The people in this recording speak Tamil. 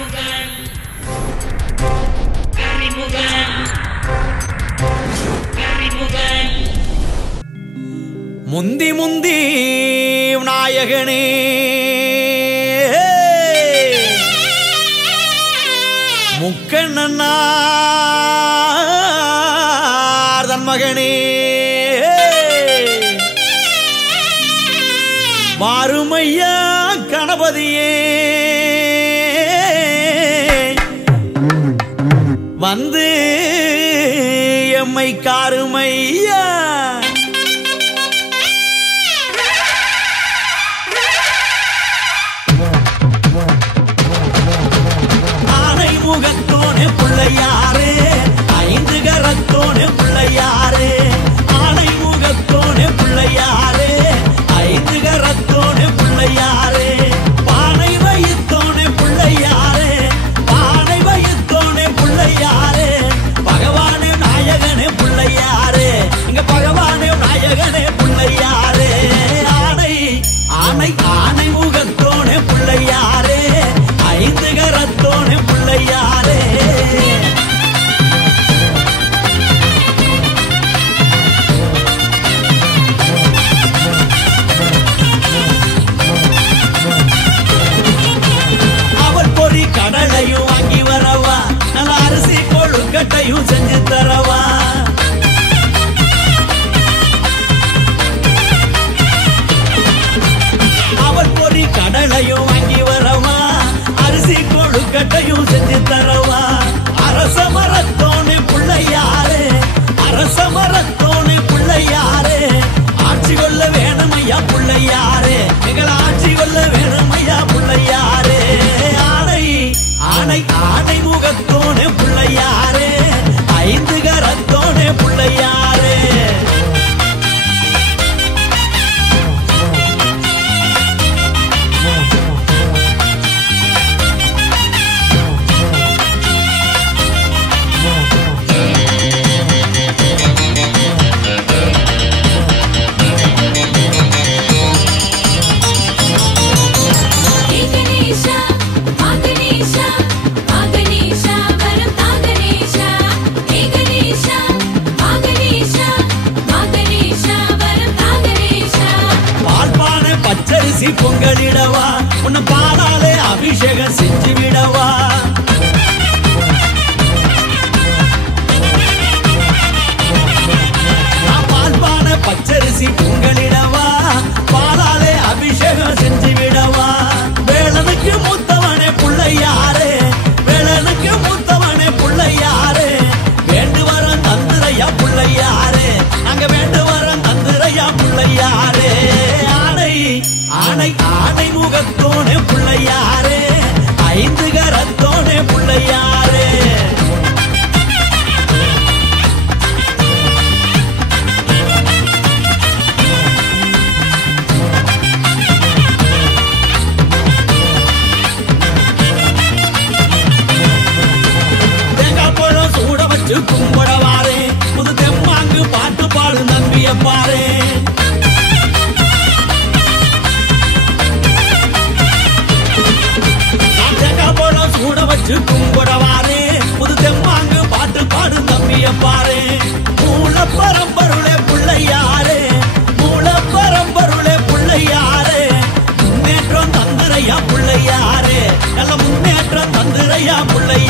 அறிமுகம் அறிமுகம் அறிமுகம் முந்தி முந்தி நாயகனே முக்கண்ணனார் தன் மகனே மாறுமையா கணபதியே. வந்து எம்மை காருமையா? ஆனை ஆனை ஆனை ஆனை முகத்தோனே பிள்ளையாரே ஐந்து கரத்தோனே பிள்ளையாரே. காற்று கும்படவாரே. புது தெம்பாங்கு பாட்டு பாடு தம்பிய பாரு. மூல பரம்பருளே பிள்ளையாரே. மூல பரம்பருளே பிள்ளையாரே. முன்னேற்றம் தந்துரையா பிள்ளையாரே. நல்ல முன்னேற்றம் தந்துரையா பிள்ளையா